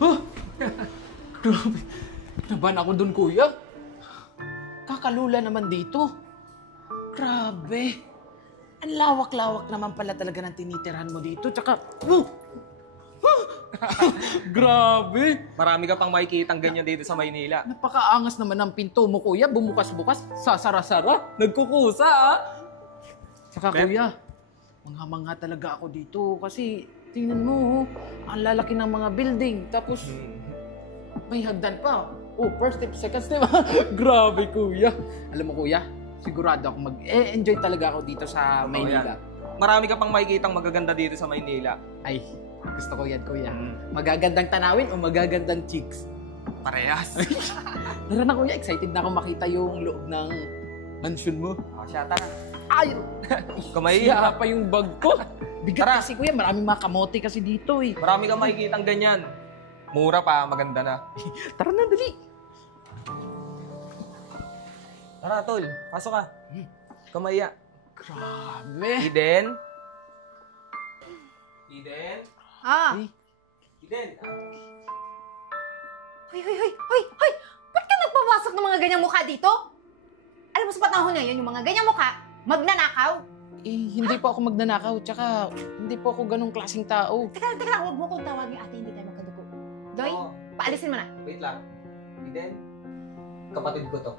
Huh? Grabe. Naban ako dun, kuya. Kakalula naman dito. Grabe. Ang lawak-lawak naman pala talaga ng tinitirhan mo dito. Tsaka, grabe. Marami ka pang makikitang ganyan dito sa Maynila. Napakaangas naman ng pinto mo, kuya. Bumukas-bukas, sasara-sara. Nagkukusa, ah. Tsaka, kuya, mangha-mangha talaga ako dito. Kasi, tingnan mo, ang lalaki ng mga building. Tapos, may hagdan pa. Oh, first step, second step. Grabe, kuya. Alam mo, kuya, sigurado ako mag-enjoy talaga ako dito sa Maynila. Marami ka pang makikitang magaganda dito sa Maynila. Ay, gusto ko yan, kuya. Magagandang tanawin o magagandang chicks? Parehas. Tara na, kuya. Excited na ako makita yung loob ng mansion mo. O siya, tara. Ay! Kamahiya. Siya pa yung bag ko. Bigat kasi, kuya. Maraming mga kamote kasi dito, eh. Marami kang makikitang ganyan. Mura pa, maganda na. Tara na, dali. Tara, tol. Pasok ka. Kamahiya. Grabe. Eden? Eden? Ah! Eden? Hoy! Ba't ka nagpapasok ng mga ganyang mukha dito? Alam mo sa panahon na yun, yung mga ganyang mukha, magnanakaw. Eh, hindi po ako magnanakaw. Tsaka, hindi po ako ganong klaseng tao. Teka lang, huwag mo kong tawagin ate, hindi tayo magkadugo. Doy, Oo. paalisin mo na. Wait lang. Eden? Kapatid ko to.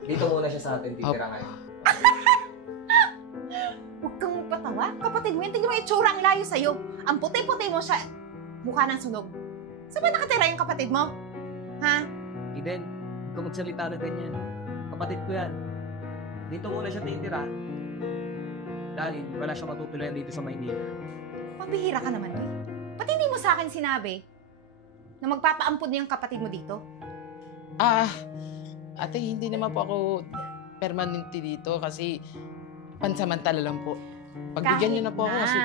Dito muna siya sa atin, titira ngayon. Huwag kang magpatawa. Kapatid mo yan, tingnan mo yung itsura ang layo sa'yo. Ang puti-puti mo siya, mukha ng sunog. Saan ba nakatira yung kapatid mo? Ha? Eden, huwag ka magsalita na ganyan. Kapatid ko yan. Dito muna siya titira. Dahil wala siyang matutulayan dito sa Maynila. Pabihira ka naman, Doy. Pati hindi mo sa akin sinabi na magpapaampun niya yung kapatid mo dito. Ate, hindi naman po ako permanente dito kasi pansamantala lang po. Pagbigyan niyo na po ako kasi...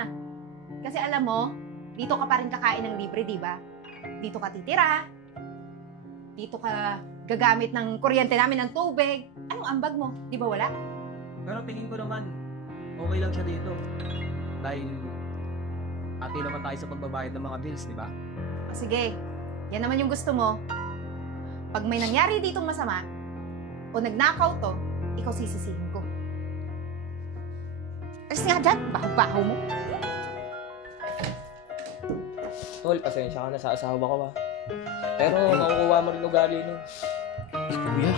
Kasi alam mo, dito ka pa rin kakain ng libre, di ba? Dito ka titira. Dito ka gagamit ng kuryente namin ng tubig. Anong ambag mo? Di ba wala? Pero tingin ko naman, okay lang siya dito. Dahil ate naman tayo sa pagbabayad ng mga bills, di ba? Sige, yan naman yung gusto mo. Pag may nangyari ditong masama, o nagnakaw to, ikaw sisisihin ko. Alis nga dyan, baho-baho mo. Tol, pasensya ka na sa asawa ko, ha. Pero makukuha mo rin ugali nun. Kuya,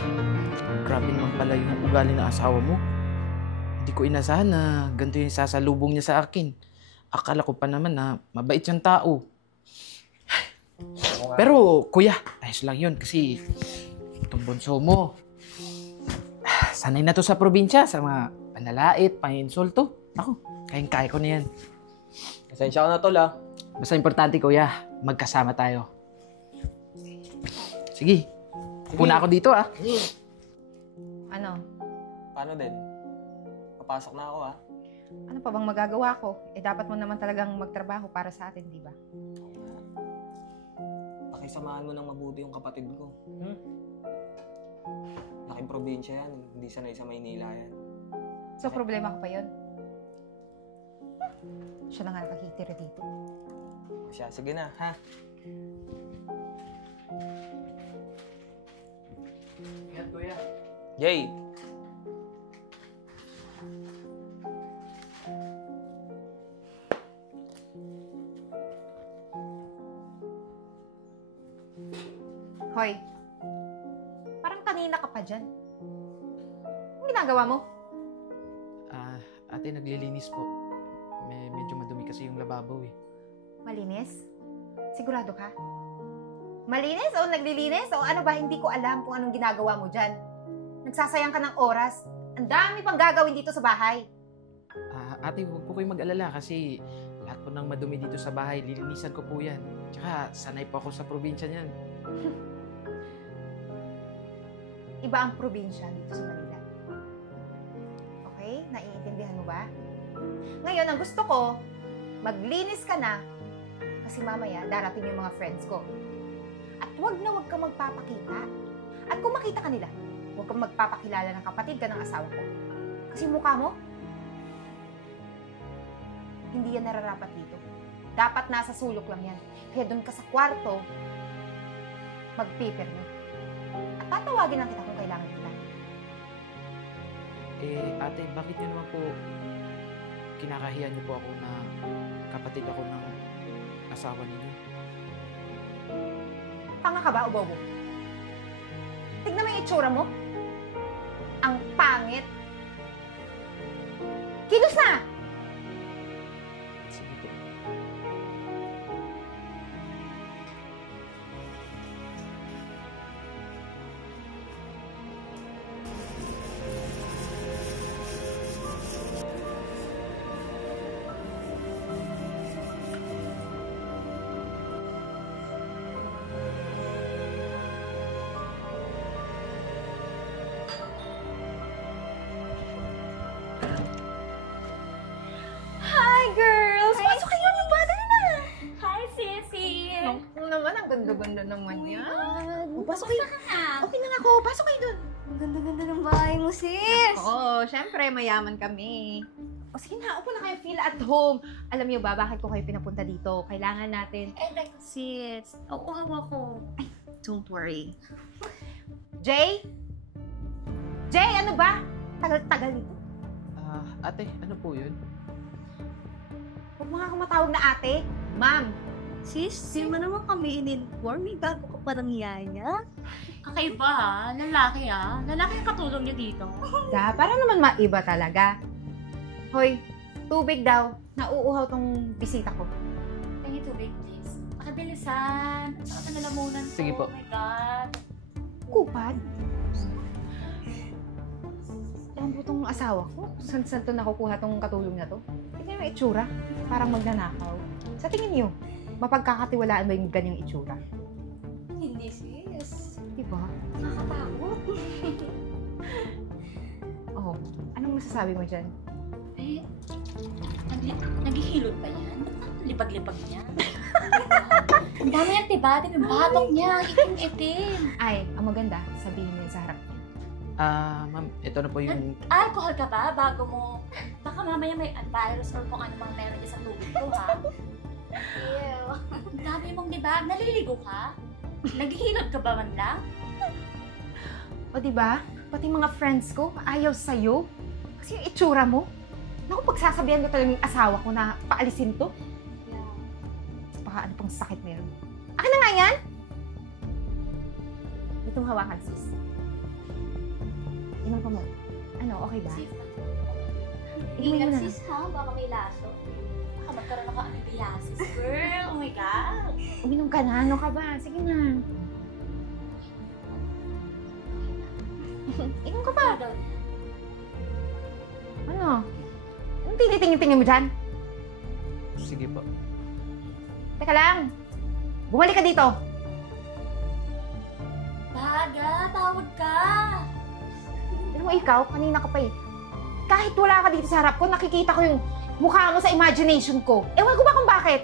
grabe naman pala yung ugali ng asawa mo. Hindi ko inasahan na ganito yung sasalubong niya sa akin. Akala ko pa naman na mabait siyang tao. Pero, kuya, ayos lang yun kasi itong bunso mo, sanay na to sa probinsya, sa mga panlalait, panginsulto. Ako, kayang-kaya ko na yan. Pasensya ka na, tol, ha. Basta importante, kuya, magkasama tayo. Sige, puna ako dito, ah. Ano? Paano din? Papasok na ako, ha. Ano pa bang magagawa ko? Eh, dapat mo naman talagang magtrabaho para sa atin, di ba? Pakisamahan mo ng mabuti yung kapatid ko. Laking probinsya yan. Hindi sanay sa Maynila yan. So, problema ko pa yun? Siya na nga nakakitira dito. O siya, sige na, ha? Yan, kuya. Jay! Hoy, parang kanina ka pa dyan. Anong ginagawa mo? Ate, naglilinis po. Medyo madumi kasi yung lababo, eh. Malinis? Sigurado ka? Malinis o naglilinis? O ano ba, hindi ko alam kung anong ginagawa mo dyan. Nagsasayang ka ng oras. Ang dami pang gagawin dito sa bahay. Ate, huwag po kayo mag-alala kasi lahat po ng madumi dito sa bahay, lilinisan ko po yan. Tsaka, sanay po ako sa probinsya niyan. Iba ang probinsya dito sa Manila. Okay? Naiintindihan mo ba? Ngayon, ang gusto ko, maglinis ka na kasi mamaya darating yung mga friends ko. At huwag kang magpapakita. At kung makita ka nila, huwag kang magpapakilala ng kapatid ka ng asawa ko. Kasi mukha mo, hindi yan nararapat dito. Dapat nasa sulok lang yan. Kaya doon ka sa kwarto, magpipirme. At tatawagin lang kita kung kailangan kita. Ate, bakit niyo naman po kinakahiyan niyo po ako na kapatid ako ng asawa ninyo? Tanga ka ba o bobo? Tignan mo yung itsura mo. Ang pangit. Kilos na! Sige po. Hi, girls! Hi. Pasok kayo ng bata na! Hi, Sissy! Naku naman, ang ganda-ganda naman yan. God. Pasok kayo. Kamusta ka na? Okay na nga ako. Pasok kayo dun. Ang ganda-ganda ng bahay mo, sis! Oo, syempre, mayaman kami. O sige na, upo na kayo, feel at home. Alam niyo ba, bakit ko kayo pinapunta dito? Kailangan natin. Eh, like, sis, uuhaw ako. Don't worry. Jay? Jay, ano ba? Tagal-tagal nito. Ate, ano po yun? Huwag mo nga akong matawag na ate. Ma'am. Sis, di mo naman kami in-inform. May bago ka parang yaya. Kakaiba ha? Lalaki ha? Lalaki ang katulong niya dito. Para naman maiba talaga. Hoy, tubig daw. Nauuhaw tong bisita ko. Tingin tubig, please. Pakibilisan. Saka nalamunan ko. Sige po. Oh my God. Kupad? Alam po tong asawa ko. Saan to nakukuha tong katulong na to? Tingnan mo yung itsura. Parang magnanakaw. Sa tingin niyo, mapagkakatiwalaan ba yung ganyang itsura? Hindi, sis. Diba? Nakakatakot. Oh, anong masasabi mo dyan? Eh, naghihilot pa yan? Lipag-lipag niya. Ang dami yan, diba? Yung batok niya, itim-itim. Ay, ang maganda, sabihin mo yun sa harap niya. Ma'am, ito na po yung... Alcohol ka ba bago mo? Baka mamaya may virus or kung ano mang meron niya sa tubig ko, ha? Ew. Ang dami mong, diba? Naliligo ka? Naghihilot ka ba man lang? O diba? Pati mga friends ko, ayaw sa'yo. Kasi yung itsura mo. Naku, pagsasabihan ko talaga yung asawa ko na paalisin to. Baka ano pang sakit meron. Akin na nga yan! Itong hawakan, sis. Inom ka mo. Ano, okay ba? Safe na. Inumin mo Ingat na. sis ha, baka may laso. Baka magkaroon ako anabiasis, girl. Oh my God. Uminom ka na. Ano ka ba? Sige na. Inom ka pa. Daw. Ano? Anong tinitingin-tingin mo dyan? Sige po. Teka lang. Bumalik ka dito. Baga, tawag ka. Alam mo ikaw, kanina ka pa eh. Kahit wala ka dito sa harap ko, nakikita ko yung mukha mo sa imagination ko. Ewan ko ba kung bakit?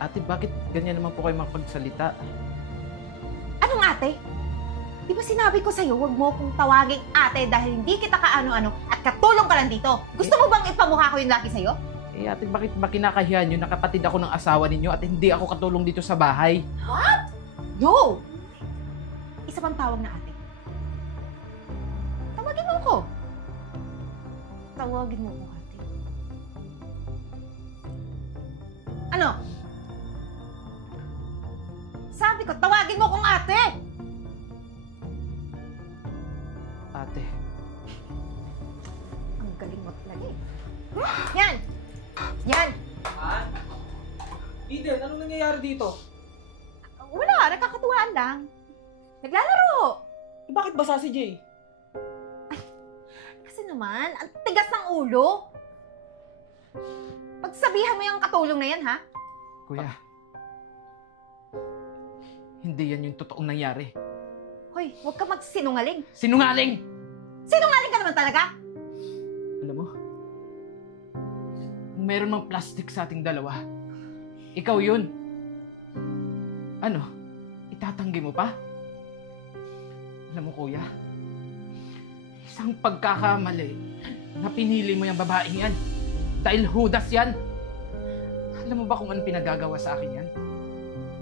Ate, bakit ganyan naman po kayo makapagsalita? Anong ate? Di ba sinabi ko sa'yo, huwag mo kong tawaging ate dahil hindi kita kaano-ano at katulong ka lang dito. Gusto mo bang ipamukha ko yung laki sa'yo? Ate, bakit ba kinakahiyan nyo na kapatid ako ng asawa ninyo at hindi ako katulong dito sa bahay? No! Isa pang tawag na ate. Tawagin mo ko. Tawagin mo ko, ate. Ano? Sabi ko, tawagin mo kong ate! Ate. Ang galing mo talaga eh. Yan! Yan! Ha? Eden, anong nangyayari dito? Wala, nakakatuwaan lang. Naglalaro! Bakit basa si Jay? Kasi naman, ang tigas ng ulo. Pagsabihan mo yung katulong na yan, ha? Kuya. Hindi yan yung totoong nangyari. Hoy, huwag ka magsinungaling. Sinungaling! Sinungaling ka naman talaga! Alam mo, kung meron mang plastic sa ating dalawa, ikaw yun. Ano? Itatanggi mo pa? Alam mo, kuya, isang pagkakamali na pinili mo yung babaeng yan. Dahil hudas yan. Alam mo ba kung anong pinagagawa sa akin yan?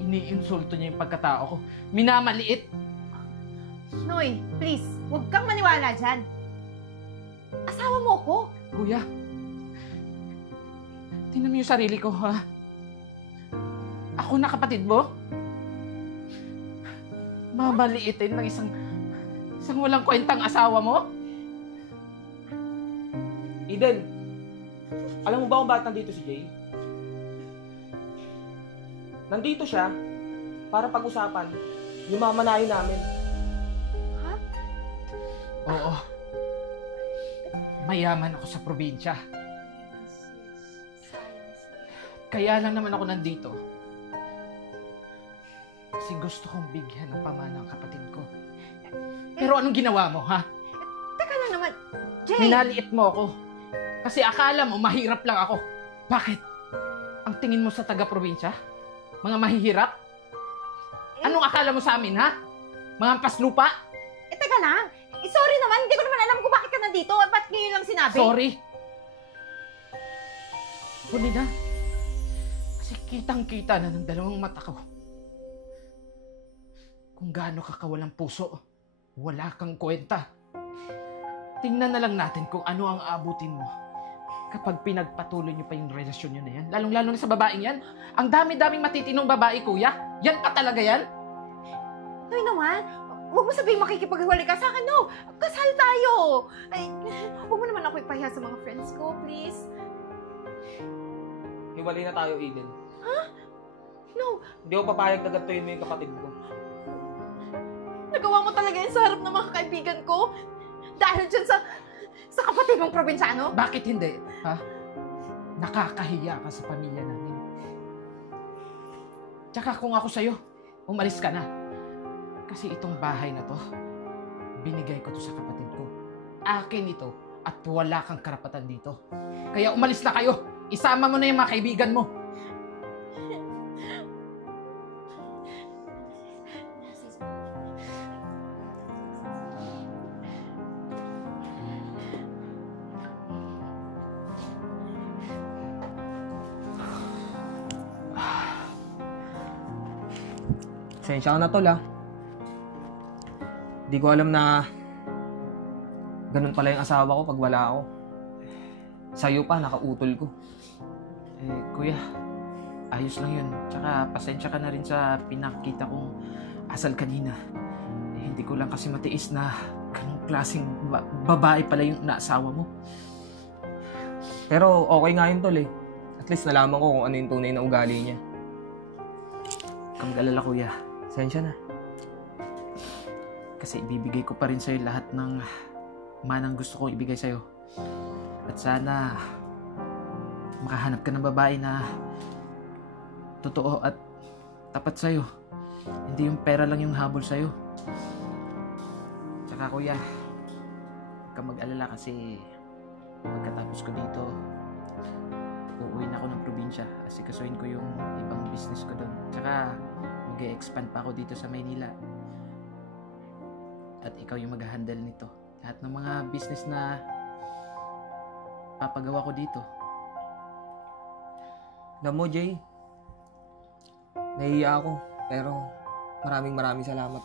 Iniinsulto niya yung pagkatao ko. Minamaliit. Noy, please, huwag kang maniwala dyan. Asawa mo ko. Kuya, tingnan mo yung sarili ko, ha? Ako na kapatid mo? Mamaliitin ng isang walang kwentang asawa mo? Eden, alam mo ba kung bakit nandito si Jay? Nandito siya para pag-usapan yung mamanahin namin. Oo. Mayaman ako sa probinsya. Kaya lang naman ako nandito. Kasi gusto kong bigyan ng pamana ang kapatid ko. Pero anong ginawa mo, ha? Teka lang naman, Jay. Minaliit mo ako. Kasi akala mo mahirap lang ako. Bakit? Ang tingin mo sa taga-probinsya? Mga mahihirap? Anong akala mo sa amin, ha? Mga paslupa? Teka lang. Sorry naman, hindi ko naman alam kung bakit ka nandito. Ba't ngayon lang sinabi? Sorry. Huli na. Kasi kitang-kita na ng dalawang mata ko. Kung gaano ka kawalang puso, wala kang kwenta. Tingnan na lang natin kung ano ang aabutin mo kapag pinagpatuloy niyo pa yung relasyon niyo na yan. Lalong-lalo na sa babaeng yan. Ang dami-daming matitinong babae, kuya. Yan pa talaga yan? Noy naman, huwag mo sabihin makikipaghiwalay ka sa akin, no. Kasal tayo. Ay, huwag mo naman ako ipahiya sa mga friends ko, please. Hiwalay na tayo, Eden. No, Hindi ako papayag na gantuin mo yung kapatid ko. nagawa mo talaga yun sa harap ng mga kaibigan ko. Dahil dyan sa kapatid mong probinsyano. Bakit hindi? Ha? Nakakahiya ka sa pamilya namin. Tsaka kung ako sa'yo, umalis ka na. Kasi itong bahay na to, binigay ko to sa kapatid ko. Akin ito at wala kang karapatan dito. Kaya umalis na kayo. Isama mo na yung mga kaibigan mo. Pasensya ka na, tol, ha? Di ko alam na ganun pala yung asawa ko pag wala ako. Sa'yo pa, nakautol ko. Kuya, ayos lang yun. Tsaka pasensya ka na rin sa pinakita kong asal kanina. Hindi ko lang kasi matiis na ganung klaseng babae pala yung naasawa mo. Pero okay nga yun, tol, eh. At least nalaman ko kung ano yung tunay na ugali niya. Kang galala, kuya. Pasensya na. Kasi ibibigay ko pa rin sa'yo lahat ng manang gusto kong ibigay sa'yo. At sana makahanap ka ng babae na totoo at tapat sa'yo. Hindi yung pera lang yung habol sa'yo. Tsaka kuya, huwag kang mag-alala kasi pagkatapos ko dito, uuwi na ako ng probinsya. Asikasuhin ko yung ibang business ko doon. Tsaka mag-e-expand pa ako dito sa Maynila. At ikaw yung mag-handle nito. Lahat ng mga business na papagawa ko dito. Alam mo, Jay, nahihiya ako. Pero maraming salamat.